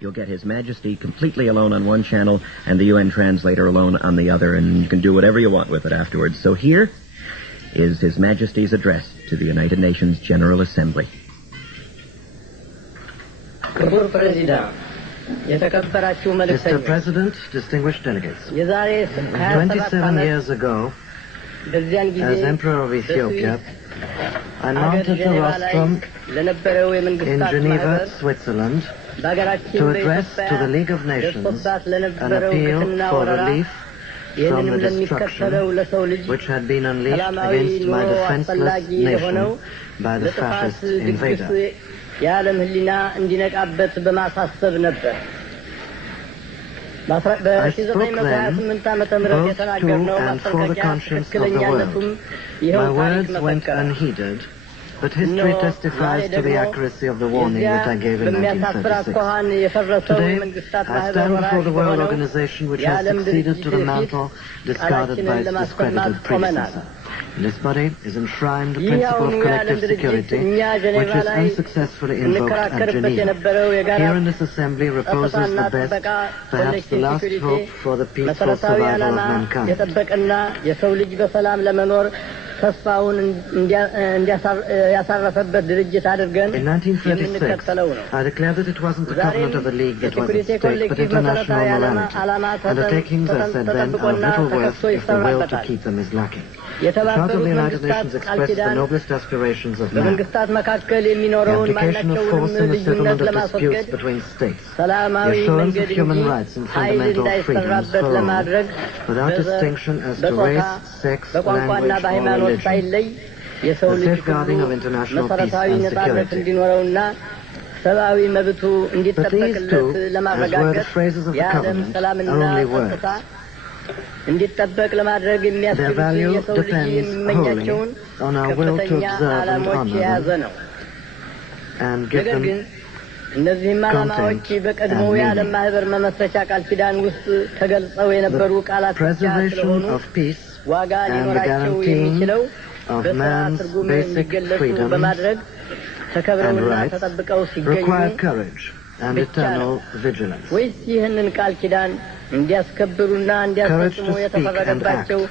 You'll get His Majesty completely alone on one channel and the UN translator alone on the other, and you can do whatever you want with it afterwards. So here is His Majesty's address to the United Nations General Assembly. Mr. President, distinguished delegates, 27 years ago, as Emperor of Ethiopia, I mounted the rostrum in Geneva, Switzerland, to address to the League of Nations an appeal for relief from the destruction which had been unleashed against my defenseless nation by the fascist invader. I spoke then both to and for the conscience of the world. My words went unheeded, but history testifies to the accuracy of the warning that I gave in 1936. Today, I stand before the World Organization which has succeeded to the mantle discarded by its discredited predecessor. In this body is enshrined the principle of collective security, which is unsuccessfully invoked at Geneva. Here in this assembly reposes the best, perhaps the last hope for the peaceful survival of mankind. In 1936, I declared that it wasn't the covenant of the League that was at stake, but international morality. Undertakings, I said then, are of little worth if the will to keep them is lacking. The Charter of the United Nations expresses the noblest aspirations of man. The application of force in the settlement of disputes between states. The assurance of human rights and fundamental freedoms for all, without distinction as to race, sex, language, or religion. The safeguarding of international peace and security. But these two, as were the phrases of the covenant, are only words. Their value depends wholly on our will to observe and honor them and give them content and meaning. The preservation of peace and the guaranteeing of man's basic freedoms and rights require courage and eternal vigilance. Courage to speak and act, and,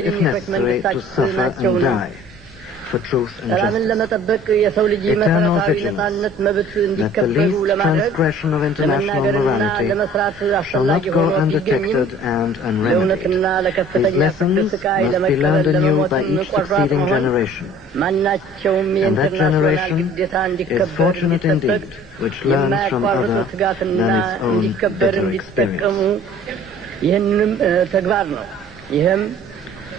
if necessary, to suffer and die for truth and justice. Eternal vigilance that the least transgression of international morality shall not go undetected and unremedied. These lessons must be learned anew by each succeeding generation. And that generation is fortunate indeed, which learns from other than its own bitter experience.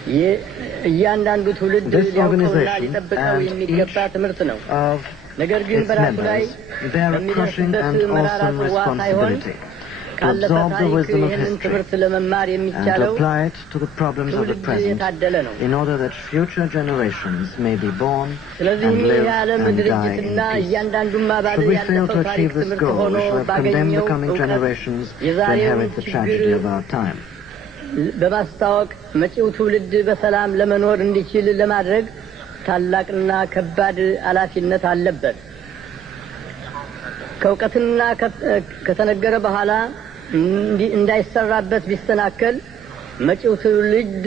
This organization and each of its members bear a crushing and awesome responsibility to absorb the wisdom of history and to apply it to the problems of the present in order that future generations may be born and live and die in peace. Should we fail to achieve this goal, we shall have condemned the coming generations to inherit the tragedy of our time. በማስታወቅ መጪው ትውልድ በሰላም ለመኖር እንዲችል ለማድረግ ታላቅና ከባድ ኃላፊነት አለበት። ከውቀትና ከተነገረ በኋላ እንዳይሰራበት ቢስተናከል መጪው ትውልድ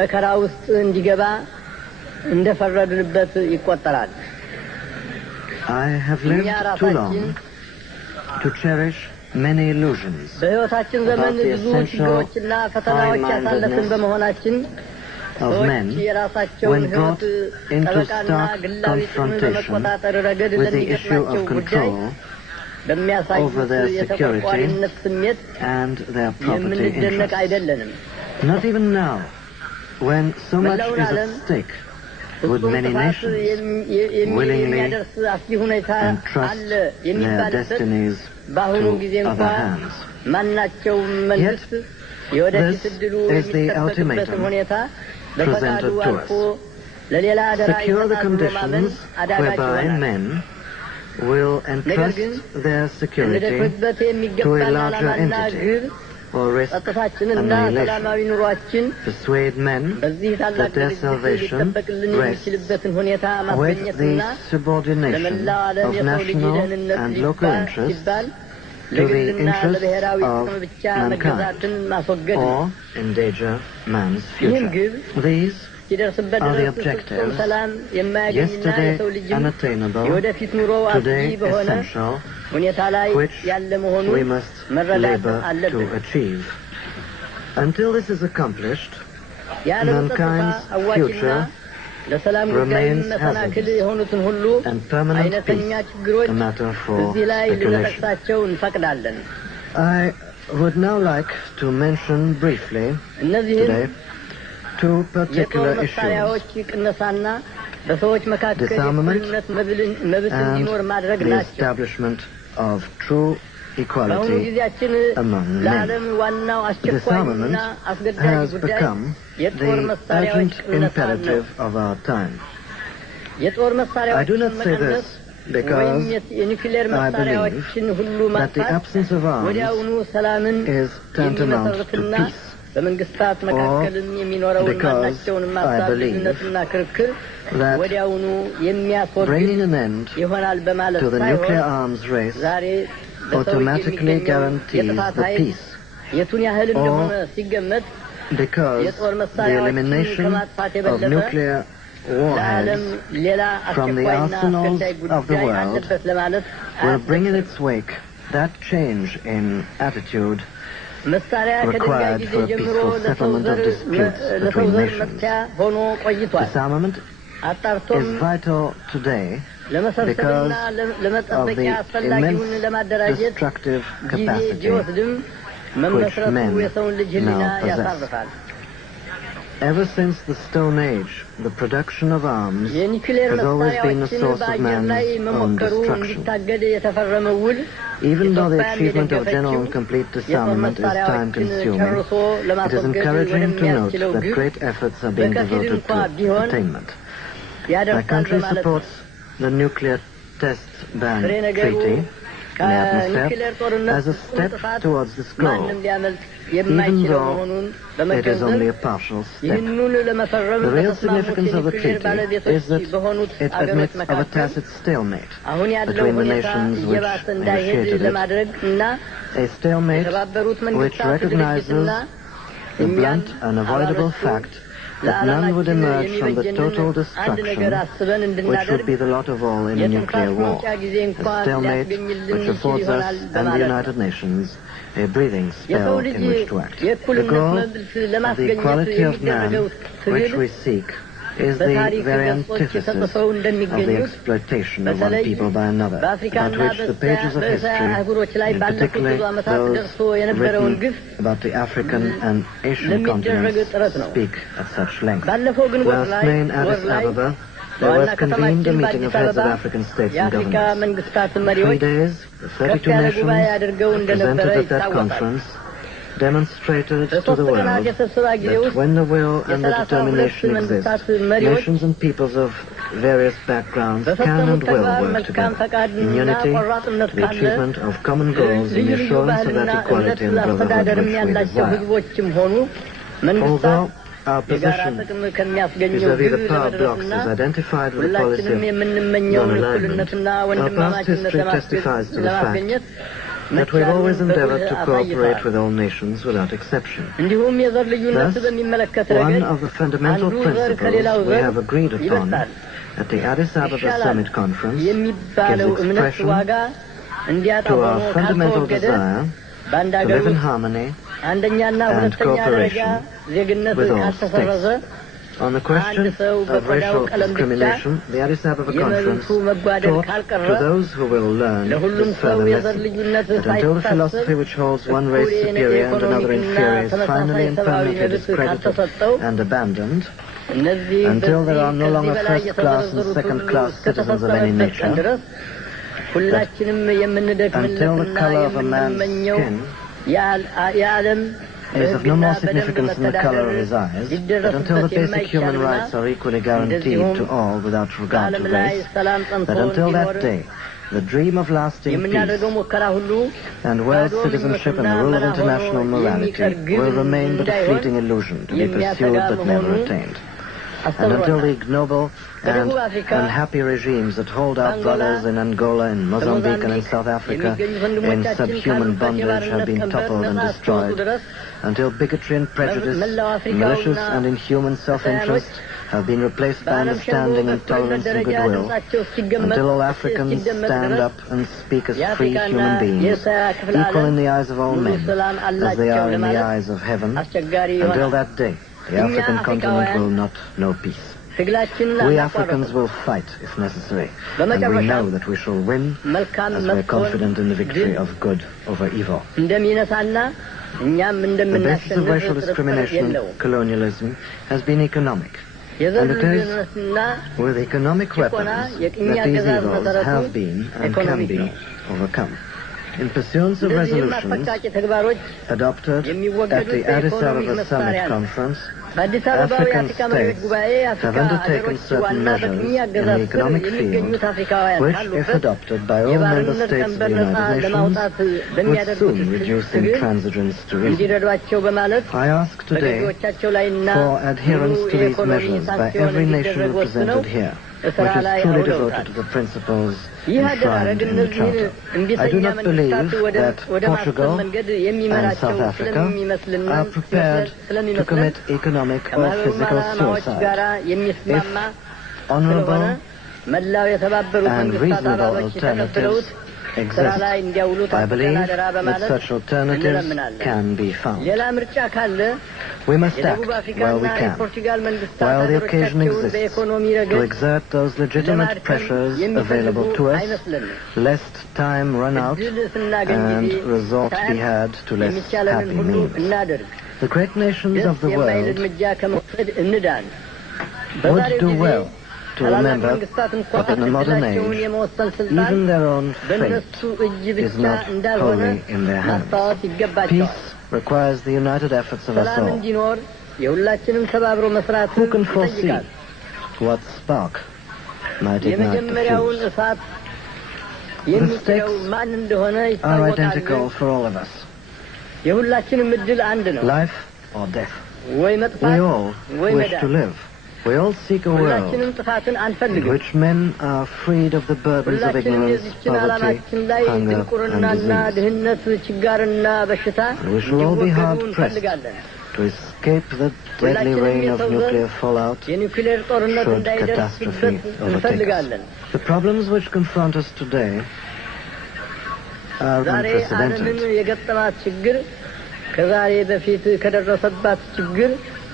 መከራ ውስጥ እንዲገባ እንደፈረድንበት ይቆጠራል። I have lived too long to cherish many illusions about the essential high-mindedness of men when brought into stark confrontation with the issue of control over their security and their property interests. Not even now, when so much is at stake, would many nations willingly entrust their destinies to other hands. Yet, this is the ultimatum presented to us. Secure the conditions whereby men will entrust their security to a larger entity, or risk ጸጥታችንና ሰላማዊ ኑሯችን persuade men በዚህ ታላቅ that their ድርጅት salvation ሊጠበቅልን የሚችልበትን ሁኔታ with the ማስገኘትና subordination ለመላው ዓለም of የሰው ልጅ national ደህንነት and local interests ሲባል to the ለግልና interests ለብሔራዊ of ጥቅም ብቻ mankind መገዛትን ማስወገድ ነው። or endanger man's ይህን future. ግብ These ሲደርስበት are the ድረስ ፍጹም objectives, ሰላም የማያገኝና yesterday የሰው ልጅም unattainable, የወደፊት ኑሮ አስጊ today በሆነ essential, ሁኔታ ላይ which ያለ መሆኑን we must መረዳት labor to አለብን። achieve. Until this is accomplished, የዓለም ጸጥታ mankind's አዋኪና future ለሰላም ጉዳይ remains መሰናክል hazardous, የሆኑትን ሁሉ and permanent አይነተኛ peace ችግሮች a matter for እዚህ ላይ speculation. ልንጠቅሳቸው እንፈቅዳለን። I would now like to mention briefly እነዚህም today two የጦር particular issues: መሳሪያዎች ቅነሳና በሰዎች መካከል disarmament የእኩልነት መብት and እንዲኖር ማድረግ the ናቸው። establishment of true በአሁኑ equality ጊዜያችን among men. ለዓለም ዋናው አስቸኳይና Disarmament አስገዳጅ has ጉዳይ become የጦር the መሳሪያዎች urgent ቅነሳ ነው። imperative of our time. የጦር I do መሳሪያዎችን not say መቀነስ this ወይም because የኒውክሌር I መሳሪያዎችን ሁሉ believe that the ማጥፋት absence of arms ወዲያውኑ ሰላምን is tantamount to የሚመሰርትና peace, በመንግስታት መካከልም የሚኖረውን because ማናቸውንም I ሀሳብ believe ልዩነትና ክርክር that ወዲያውኑ የሚያስወግድ bringing an end ይሆናል በማለት to the ሳይሆን nuclear arms race ዛሬ በሰው እጅ automatically የሚገኘው guarantees የጥፋት the ኃይል peace, የቱን ያህል እንደሆነ ሲገመት because የጦር the መሳሪያዎችን elimination ከማጥፋት of የበለጠ nuclear ለዓለም warheads ሌላ from the አስቸኳይና arsenals አስገዳይ of the ጉዳይ world አለበት ለማለት will bring in its wake that change in attitude መሳሪያ ከድንጋይ required ጊዜ for a ጀምሮ peaceful settlement of disputes ለሰው between ዘር nations. መፍትያ ሆኖ ቆይቷል። Disarmament አጣርቶም is vital today ለመሰብሰብና ለመጠበቂያ of the አስፈላጊውን immense ለማደራጀት destructive ጊዜ capacity ቢወስድም መመስረቱ men የሰውን ልጅ ሕሊና now possess. ያሳርፋል። Ever since the Stone Age, the production of arms የኒውክሌር has always been the መሳሪያዎችን source of በአየር ላይ man's own መሞከሩ destruction. እንዲታገድ የተፈረመው ውል Even though the ኢትዮጵያን achievement of general and የደገፈችው complete የጦር disarmament is መሳሪያዎችን time-consuming, ጨርሶ it is ለማስወገድ encouraging to note ወደሚያስችለው that ግብ great efforts are being በከፊል devoted እንኳ to ቢሆን attainment. My ያደርሳል country በማለት ነው። supports the nuclear test ban ፍሬ ነገሩ treaty in the ከኒውክሌር atmosphere ጦርነት as a step ጥፋት towards this goal, ማንም ሊያመልጥ even የማይችለው though መሆኑን it is በመገንዘብ only a partial step. ይህንኑን ለመፈረም The real በተስማሙት significance of the የኒውክሌር treaty ባለቤቶች is that በሆኑት it አገሮች admits of a መካከል tacit stalemate አሁን ያለው between the ሁኔታ nations which እየባሰ እንዳይሄድ initiated it, ለማድረግ እና a stalemate የተባበሩት which መንግስታት recognizes ድርጅትና the እኛም blunt, unavoidable አባሎቹ fact that none would ለዓላማችን emerge from the total የሚበጀንን አንድ ነገር destruction አስበን which እንድናደርግ would be the lot of all in a የትንፋስ nuclear war. መውጫ ጊዜ A እንኳን stalemate ሊያስገኝልን which ይችል affords us ይሆናል and the በማለት ነው። United Nations a breathing የሰው spell ልጅ in which to act. The የእኩልነት goal መብት of the ለማስገኘት equality of man የሚደረገው which ትግል we seek is the በታሪክ very ገጾች antithesis ተጽፈው of the እንደሚገኙት exploitation of one በተለይ people by another, about በአፍሪካና which the pages of በእስያ history, አህጉሮች ላይ and ባለፉት particularly ብዙ ዓመታት those ደርሶ የነበረውን ግፍ written about the African and Asian ለሚደረግ continents, ጥረት ነው። speak at such length. ባለፈው ግንቦት Last ላይ May in Addis ላይ Ababa, there በዋና was convened a ከተማችን meeting of በአዲስ heads of አበባ African states and የአፍሪካ governments. መንግስታት For 3 መሪዎች days, the ከፍ 32 ያለ nations ጉባኤ አድርገው እንደነበረ presented at that ይታወሳል። conference demonstrated to በሶስት the ቀናት world የስብሰባ ጊዜ that ውስጥ when the will and the የ32 determination መንግስታት exist, መሪዎች nations and peoples of various backgrounds can በፈጸሙት and will ተግባር work መልካም together ፈቃድና in unity ቆራጥነት to the ካለ achievement of common goals and ልዩ the ልዩ assurance of that ባህልና equality እምነት and brotherhood አስተዳደርም which we ያላቸው desire. ህዝቦችም ሆኑ መንግስታት Although our የጋራ position ጥቅም ከሚያስገኘው vis-à-vis ግብ the power blocks ለመድረስና is identified with the policy ሁላችንም of የምንመኘውን non-alignment, እኩልነትና our past ወንድማማችነት history testifies to the ለማስገኘት that we've always መቻሉን endeavored በጉልህ to cooperate አሳይተዋል። with all nations without exception. እንዲሁም የዘር ልዩነት Thus, በሚመለከት one ረገድ of the fundamental አንዱ ዘር principles ከሌላው we ዘር have agreed upon ይበልጣል at the Addis Ababa ይሻላል Summit Conference የሚባለው gives እምነት expression ዋጋ እንዲያጣ to ሆኖ our fundamental ካልተወገደ desire በአንድ to ሀገር live in ውስጥ harmony አንደኛና and ሁለተኛ ደረጃ cooperation ዜግነት with all ካልተሰረዘ On the question of racial discrimination, the Addis Ababa Conference taught to those who will learn this further lesson, that until the philosophy which holds one race superior and another inferior is finally and permanently discredited and abandoned, until there are no longer first-class and second-class citizens of any nature, until the color of a man's skin is of no more significance than the color of his eyes, that until the basic human rights are equally guaranteed to all without regard to race, that until that day the dream of lasting የምናደርገው peace ሙከራ ሁሉ and world citizenship and the rule of international morality will remain but a fleeting illusion to be pursued but never attained. And until the ignoble and unhappy regimes that hold our brothers in Angola, in Mozambique and in South Africa in subhuman bondage have been toppled and destroyed, until bigotry and prejudice, malicious and inhuman self-interest have been replaced by understanding and tolerance and goodwill, until all Africans stand up and speak as free human beings, equal in the eyes of all men, as they are in the eyes of heaven, until that day, the African continent will not know peace. We Africans will fight if necessary, and we know that we shall win as we are confident in the victory of good over evil. The basis of racial discrimination and colonialism has been economic, and it is with economic weapons that these evils have been and can be overcome. In pursuance of resolutions adopted at the Addis Ababa Summit Conference, African states have undertaken certain measures in the economic field which, if adopted by all member states of the United Nations, would soon reduce intransigence to reason. I ask today for adherence to these measures by every nation represented here, which is truly devoted to the principles enshrined in the Charter. I do not believe that Portugal and South Africa are prepared to commit economic or physical suicide. If honorable and reasonable alternatives exist, I believe that such alternatives can be found. We must act while we can, while the occasion exists, to exert those legitimate pressures available to us, lest time run out and resort be had to less happy means. The great nations of the world would do well to remember that in the modern age, even their own fate is not wholly in their hands. Peace requires the united efforts of us all. Who can foresee what spark might ignite the fuse? The stakes are identical for all of us. Life or death. We all wish to live. We all seek a world in which men are freed of the burdens of ignorance, poverty, hunger, and disease. And we shall all be hard-pressed to escape the deadly rain of nuclear fallout should catastrophe overtake us. The problems which confront us today are unprecedented.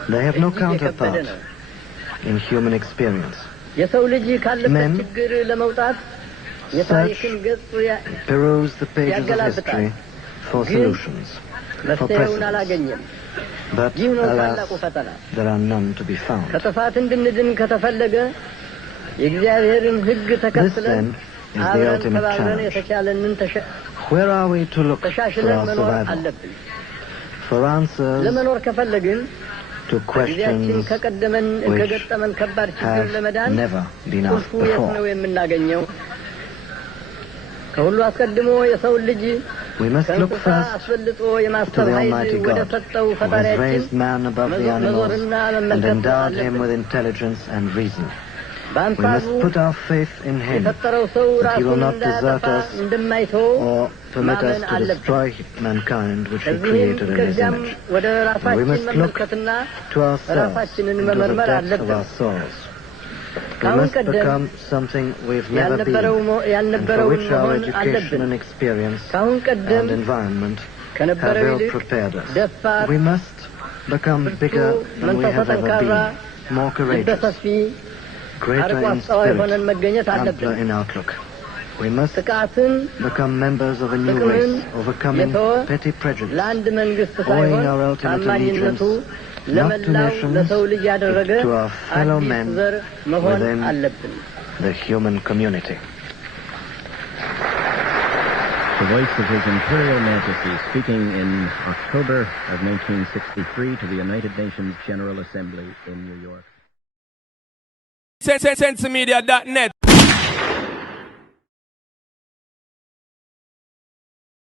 They have no counterpart in human experience. Men search, peruse the pages of history for solutions, for precedents. But, alas, there are none to be found. This, then, is the ultimate challenge. Where are we to look for our survival? For answers to questions which have never been asked before. We must look first to the Almighty God, who has raised man above the animals and endowed him with intelligence and reason. We must put our faith in him, that he will not desert us or permit us to destroy mankind which he created in his image. And we must look to ourselves, into the depths of our souls. We must become something we've never been, and for which our education and experience and environment have ill prepared us. We must become bigger than we have ever been, more courageous, greater in spirit, ampler in outlook. We must become members of a new race, overcoming petty prejudice, owing our ultimate allegiance not to nations, but to our fellow men within the human community. The voice of His Imperial Majesty speaking in October of 1963 to the United Nations General Assembly in New York. Sensemedia.net